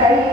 शरणे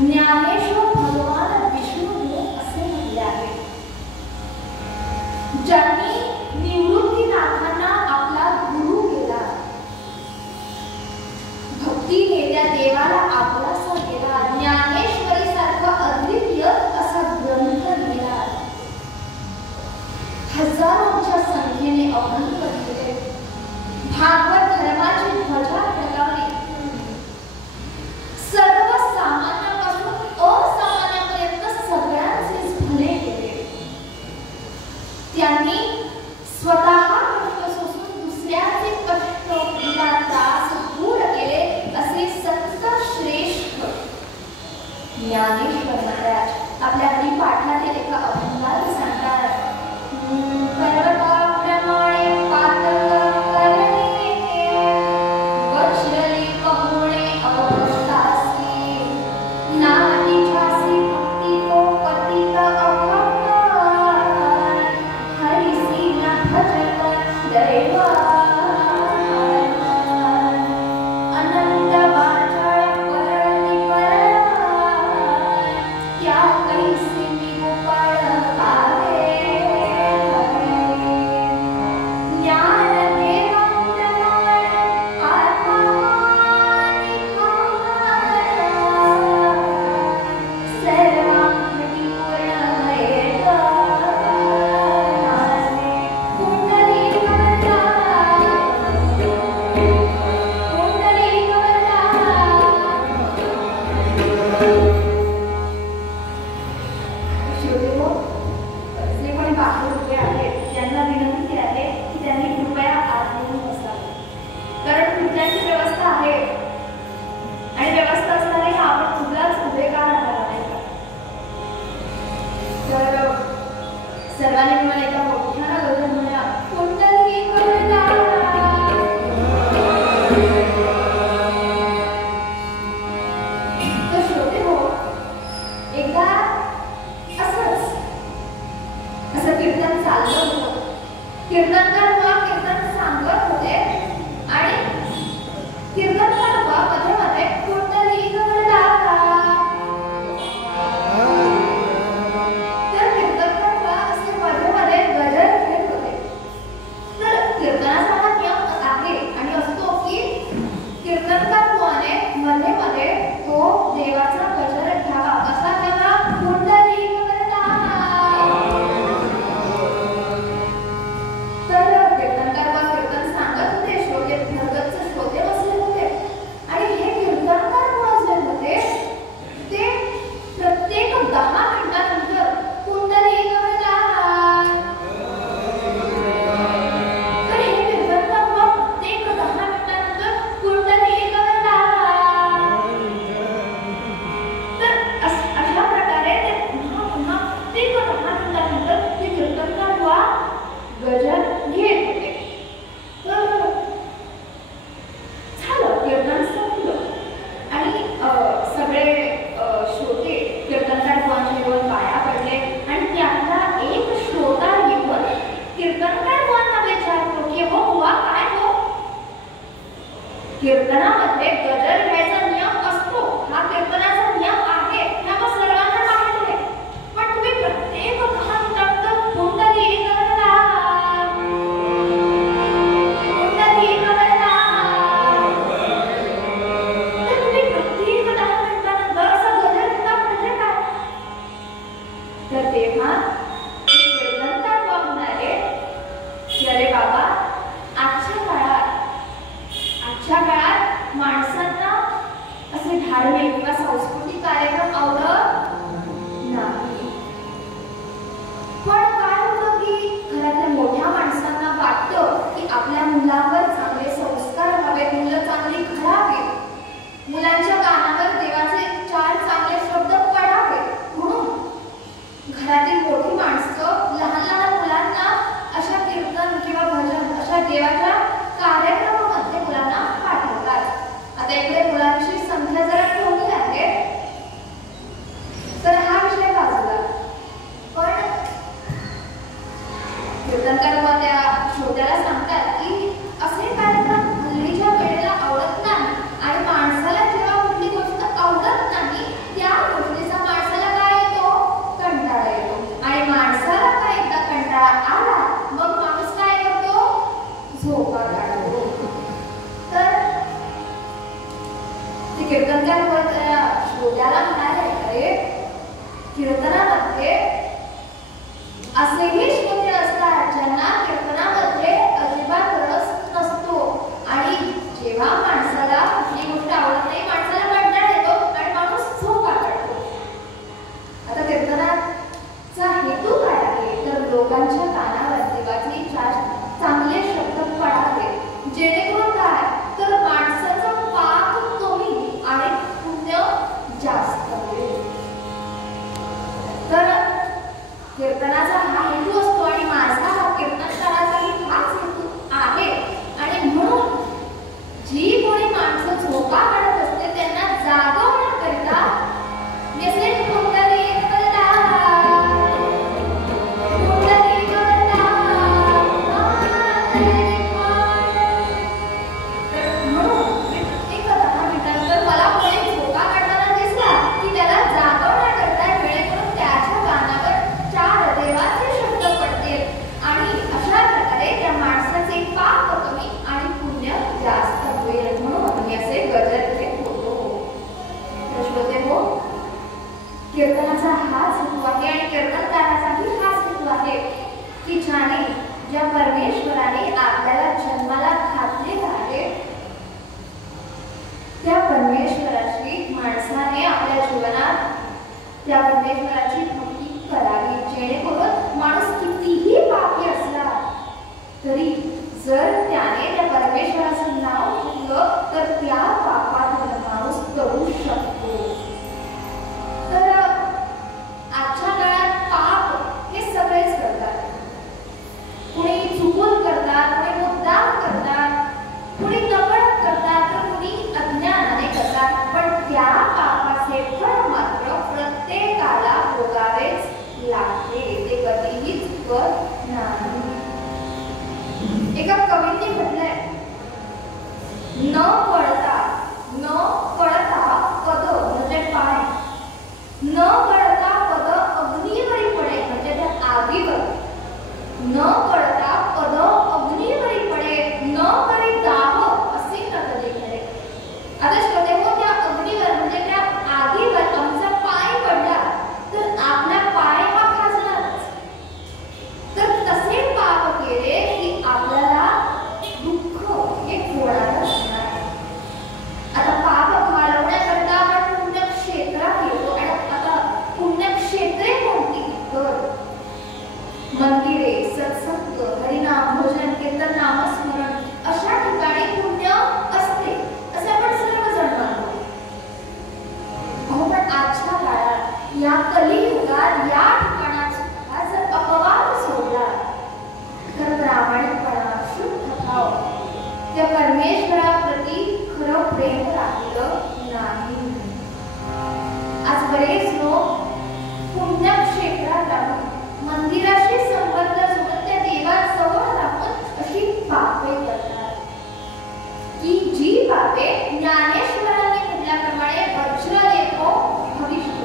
ज्ञानेश्वर भगवान विष्णूने असे म्हटले आहे, ज्यांनी निवृत्तीनाथांना आपला गुरु केला, भक्तीने त्या देवाला आपलासा केला, ज्ञानेश्वरी सारखा अद्वितीय असा ग्रंथ लिहिला, हजारोंच्या संख्येने अभंग लिहिले, भागवत धर्माची ध्वजा फडकावली, सर्वसामान्यापासून असामान्यापर्यंत सगळ्यांचेच भले केले. त्यांनी स्वतः कष्ट सोसून दुसऱ्याचे कष्ट पीडा त्रास दूर केले असे संत श्रेष्ठ ज्ञानेश्वर महाराज आपल्या हरिपाठातील एका अभंगात सांगतात. पर्वताप्रमाणे पातळ करणे वज्रले कहोणे अवस्थासी नाही झासी भक्ती को पतित अभक्त हरिसी न भजत दैवा अनंत वाचाळ परती परवा क्या कैसे मी गोपाळ आवे ज्ञान देवांतराळ आत्मानी सर्वांगती पूर्ण भयेत नाचे कुंडली गवळला शिवदेव जे कोणी बाहेर उभे आहेत त्यांना विनंती आहे की त्यांनी कृपया आत येऊन बसावे, कारण खुर्च्यांची व्यवस्था आहे आणि व्यवस्था असतानाही आपण तुलाच उभे का राहणार नाही का. तर सर्वांनी मिळून एका मोठ्या गजर म्हणूया, कुंडली गवळला. तर श्रोते हो, एकदा असं कीर्तन चाललं होतं. कीर्तनकार बुवा कीर्तन सांगत होते आणि कीर्तनकार बुवा मध्ये मध्ये कुंडली गवळला. तर कीर्तनकार बुवा असे मध्ये मध्ये गजर घेत होते. तर कीर्तनाचा हा नियम आहे आणि असतो की कीर्तनकार बुवाने मध्ये मध्ये तो देवाचा गजर घ्यावा. असा तेव्हा कुंडली गवळला. तर कीर्तनकार बुवा कीर्तन सांगत होते, श्रोते भरगच्च श्रोते बसले होते आणि हे कीर्तनकार बुवा जे होते ते प्रत्येक 10 मिनिटानंतर कुंडली गवळला. तर हे कीर्तनकार बुवा प्रत्येक 10 मिनिटानंतर कुंडली गवळला. ते कीर्तनकार श्रोत्याला म्हणाले, अरे कीर्तनामध्ये असेही श्रोते असतात ज्यांना कीर्तनामध्ये अजिबात रस नसतो आणि जेव्हा माणसाला कुठली गोष्ट आवडत नाही माणसाला कंटाळा येतो आणि माणूस झोपा काढतो. आता कीर्तनाचा हेतू काय आहे तर लोकांच्या कानावर देवाचे चांगले शब्द पडावे, जेणेकरून काय तर माणसाचा पाप कमी आणि पुण्य जास्त होईल. तर कीर्तनाचा हा हेतू असतो आणि माझा हा कीर्तनकाराचाही हाच हेतू आहे. आणि म्हणून जी कोणी माणसं झोपा काढत असते त्यांना जागवण्याकरिता जसे कुंडली करता मला कोणी झोपा काढताना दिसला की त्याला जागवण्याकरता जेणेकरून त्याच्या कानावर 4 देवाचे शब्द पडतील आणि अशा प्रकारे त्या माणसाचे पाप कमी आणि पुण्य जास्त होईल. म्हणून मी असे गजर घेत होतो. श्रोते हो, कीर्तनाचा हाच हेतू आहे आणि कीर्तनकाराचाही हाच हेतू आहे की ज्या परमेश्वराने आपल्याला जन्माला घातलेला आहे त्या परमेश्वराची माणसाने आपल्या जीवनात त्या परमेश्वराची भक्ती करावी, जेणेकरून माणूस कितीही पापी असला तरी जर त्याने त्या परमेश्वराचं नाव घेतलं तर त्या पापातून माणूस करू शकतो. तर आजच्या काळात पाप हे सगळेच करतात. कुणी चुकून करतात, कुणी मुद्दाम करतात, कुणी नकळत करतात तर कुणी अज्ञानाने करतात. पण त्या पापाचे फळ मात्र प्रत्येकाला भोगावेच लागते, ते कधीही चुकत नाही. एका कवीने म्हटलंय, न कळता पद म्हणजे पाय, न कळता पद अग्नीवरी पडे म्हणजे त्या आगीवर, न कळता पद अग्नीवरी पडे, न करी दाह असे न कधी घडे. आता श्रोते हो, त्या अग्नीवर म्हणजे त्या आगीवर आमचा पाय पडला तर आपला पाय हा खाजणारच. तर तसे पाप केले की आपल्याला दुःख हे होणारच नाही. आता पाप घालवण्याकरता आपण पुण्यक्षेत्रात येतो आणि आता पुण्यक्षेत्रे कोणती तर मंदिरे, सत्संग, हरिनाम, भजन, कीर्तन, नामस्मरण अशा ठिकाणी पुण्य असते असे आपण सर्वजण मानतो. पण आजच्या काळात या कलियुगात या ठिकाणात सुद्धा जर अपवाद सोडला तर प्रामाणिकपणा, शुद्ध भाव त्या परमेश्वराप्रती खरं प्रेम राहिलं नाही. आज बरेच लोक पुण्यक्षेत्रात राहून मंदिराशी संबंध जोडून त्या देवाजवळ राहून अशी पापे करतात की जी पापे ज्ञानेश्वरांनी म्हटल्याप्रमाणे वज्र येतो भविष्यती,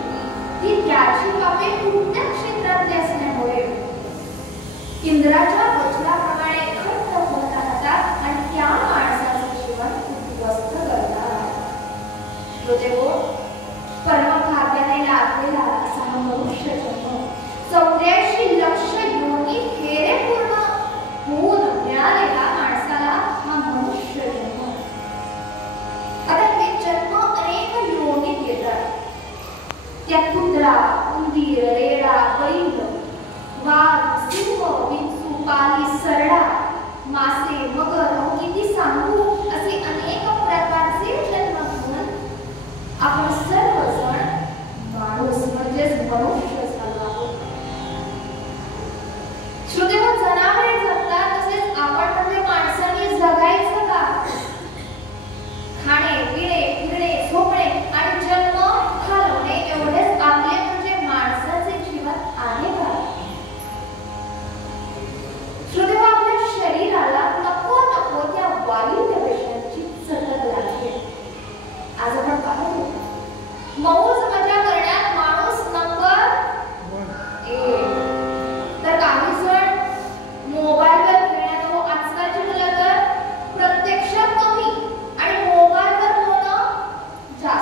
ती त्याची पापे पुण्यक्षेत्रातली असल्यामुळे इंद्राच्या वज्राप्रमाणे घट्ट होत राहतात आणि त्या माणसाचं जीवन उद्ध्वस्त करतात. परमभाग्याने लाभलेला असा हा मनुष्य जन्म 84 लक्ष योनी फेरे पूर्ण होऊन मिळालेला माणसाला हा मनुष्य जन्म. आता हे जन्म अनेक योनीत येतात. त्या कुत्रा, उंदीर, रेडा, बैल, वाघ, सिंह, विंचू, पाली, सरडा, मासे, मगर, किती सांगू असे अनेक प्रकारचे जन्म घेऊन आपण सर्वजण माणूस म्हणजेच मनुष्य झालो आहोत. श्रोतेहो, जनावरे जगतात तसेच आपण म्हणजे माणसाने जगायचं का? खाणे, पिणे, फिरणे, झोपणे आणि जन्म घालवणे एवढेच आपले म्हणजे माणसाचे जीवन आहे का? श्रोतेहो, आपल्या शरीराला नको नको त्या वाईट विषयांची चटक लागते. आज आपण पाहतो मौज मजा करण्यात माणूस नंबर 1, तर काही जण मोबाईलवर खेळण्यात, आजकालची मुलं तर प्रत्यक्षात कमी आणि मोबाईलवर होणं जास्त.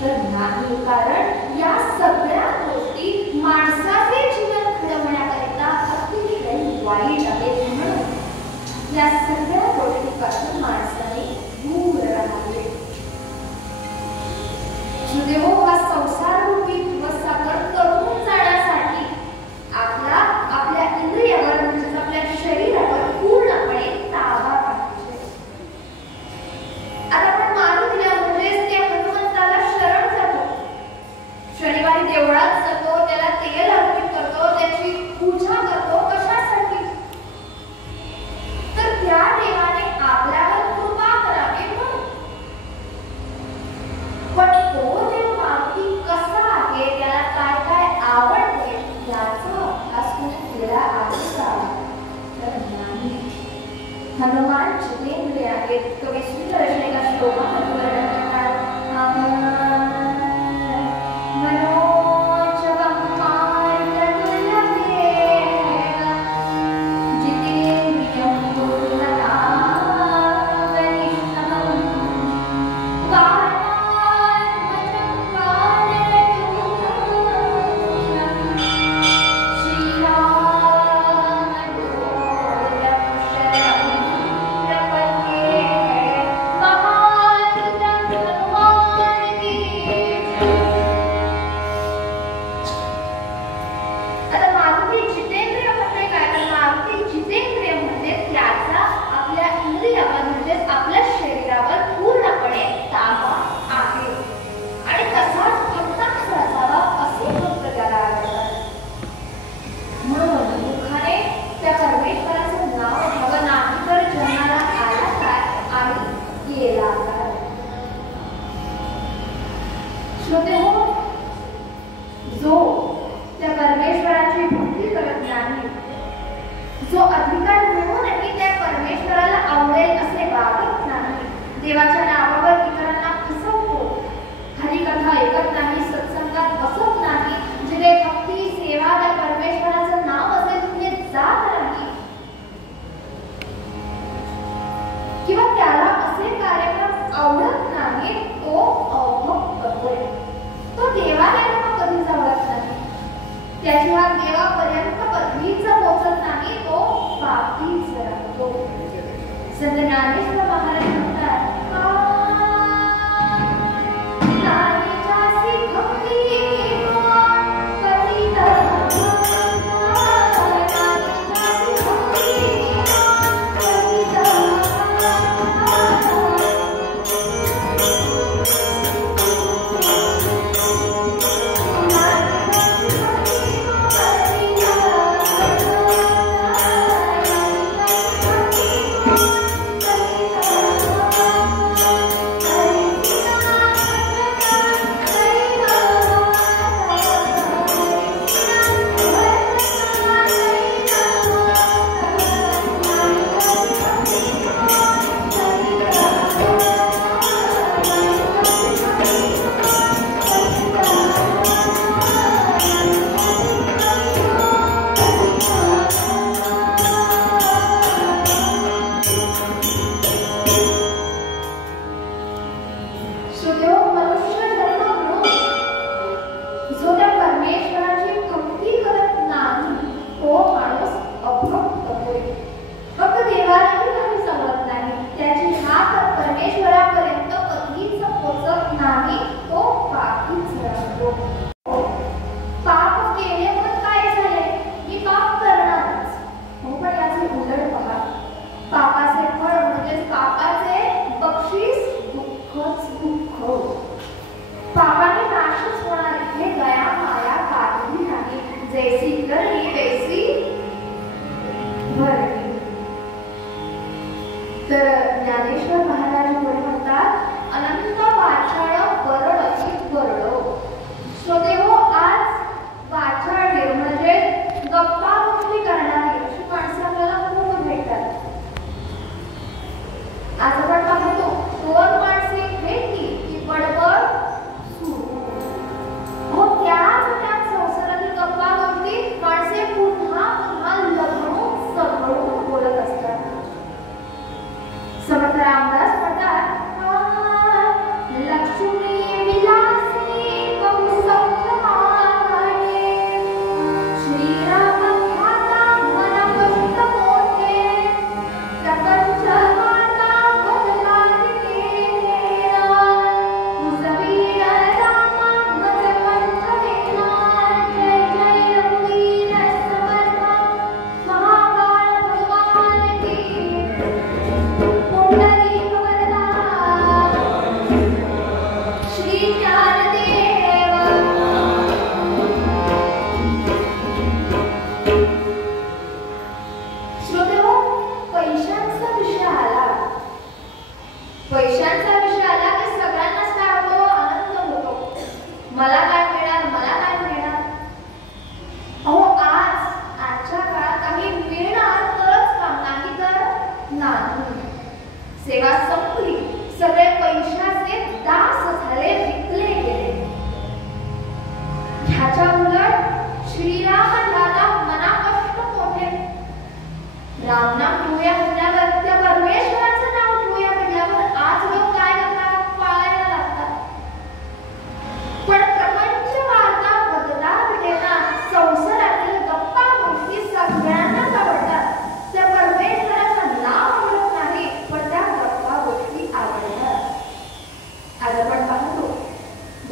तर नाही, कारण या सगळ्या गोष्टी माणसाचे जीवन घडवण्याकरिता अतिशय वाईट आहेत. म्हणून या सगळ्या गोष्टींपासून माणसाने दूर राहावे. सुदैव हा संसार रूपी दिवसावर तरुण जाण्यासाठी आपल्या इंद्रियावर म्हणजे आपल्या शरीरावर पूर्णपणे ताबा पाहिजे. आता आपण मागितल्या म्हणजेच त्या हनुमंताला शरण जातो, शनिवारी देवळात जातो, त्याला तेल अर्पित करतो, त्याची पूजा करतो. कशासाठी? तर त्या देवाने आपल्यावर कृपा करावी म्हणून. पण तो देव मागती कसा आहे, त्याला काय काय आवडते याचा अभ्यास कोणी केला आहे का? तर नाही. हनुमान जितेंद्रिय आहेत. कवी सुंदर अशा एका श्लोकामध्ये वर्णन करतात. जो अधिकार मिळूनही त्या परमेश्वराला आवडेल असे वागत नाही, देवाच्या नावावर इतरांना फसवतो, हरिकथा ऐकत नाही, सत्संगात बसत नाही, जिथे भक्ती सेवा त्या परमेश्वराचं नाव असेल तिथे जात नाही, किंवा त्याला असे कार्यक्रम आवडत नाही, तो अवभक्त करतोय. तो देवाला कधीच आवडत नाही, त्याची हा देवापर्यंत कधीच पोहोचत नाही, तो पापीच राहतो. संत ज्ञानेश्वर महाराज म्हणतात,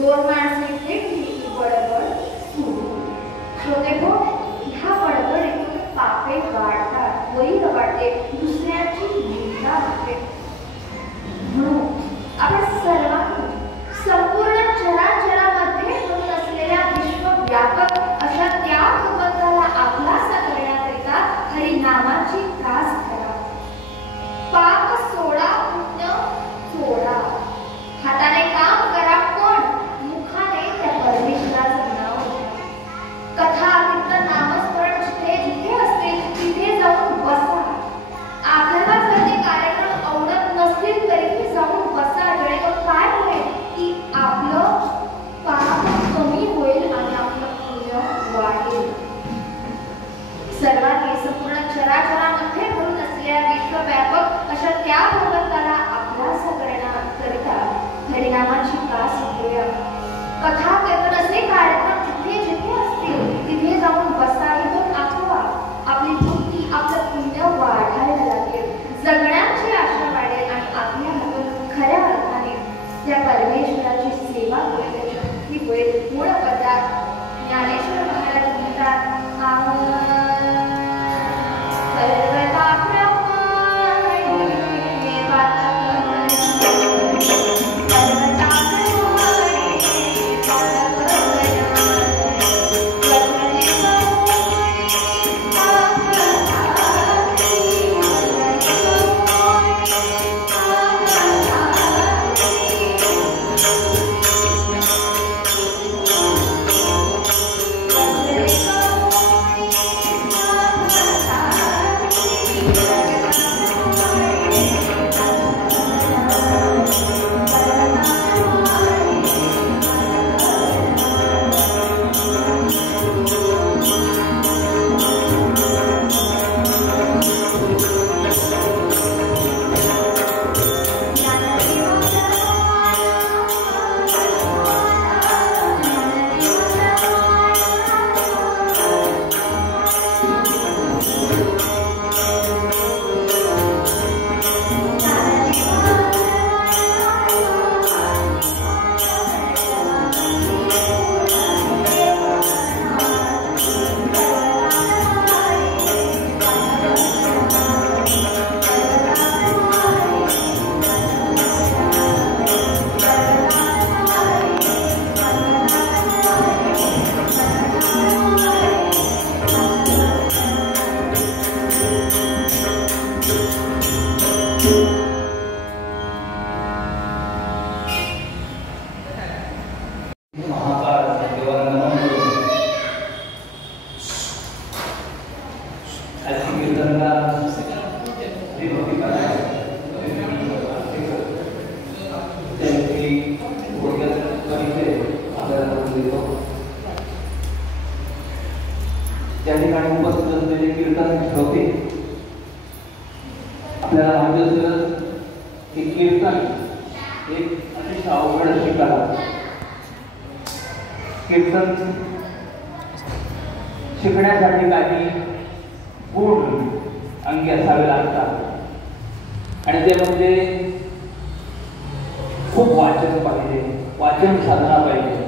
दोन माणसे भेटली की बडबड सुरू. श्रोते हो, ह्या बडबडीतून पापे वाढतात, वैर वाढते, दुसऱ्याची निंदा होते. म्हणून आपण सर्वांनी संपूर्ण चराचरामध्ये म्हणून असलेल्या विश्वव्यापक अशा त्या भगवंताला आपलासा करण्याकरिता हरिनामाची कास करा. पाप सोडा, पुण्य सोडा. हाताने काम करा, पण मुखाने त्या परमेश्वराचं नाव घ्या. कथा, कीर्तन, नामस्मरण जिथे जिथे असतील तिथे जाऊन बसा. आपल्याला जर ते कार्यक्रम आवडत नसतील तरी जाऊन बसा. जेणेकरून काय होईल की आपलं पाप कमी होईल आणि आपलं पुण्य वाढेल. सर्वांनी संपूर्ण चराचरामध्ये भरून असलेल्या विश्वव्यापक अशा त्या भगवंताला आपलासा करण्याकरिता हरिनामाची कास घेऊया. कथा, कीर्तन असे कार्यक्रम जिथे जिथे असतील तिथे जाऊन बसा. इथून आपोआप आपली बुद्धी, आपलं पुण्य वाढायला लागेल. जगण्याची आशा वाढेल आणि आपल्या हातून खऱ्या अर्थाने त्या परमेश्वराची सेवा होईल, त्याची भक्ती होईल. मूळ पदार्थ ज्ञानेश्वर महाराज म्हणतात, त्या ठिकाणी उपस्थित असलेले कीर्तन श्रोते आपल्याला माहिती असेल की कीर्तन एक अतिशय अवघड अशी कला. कीर्तन शिकण्यासाठी काही गुण अंगी असावे लागतात आणि ते म्हणजे खूप वाचन पाहिजे, वाचन साधना पाहिजे.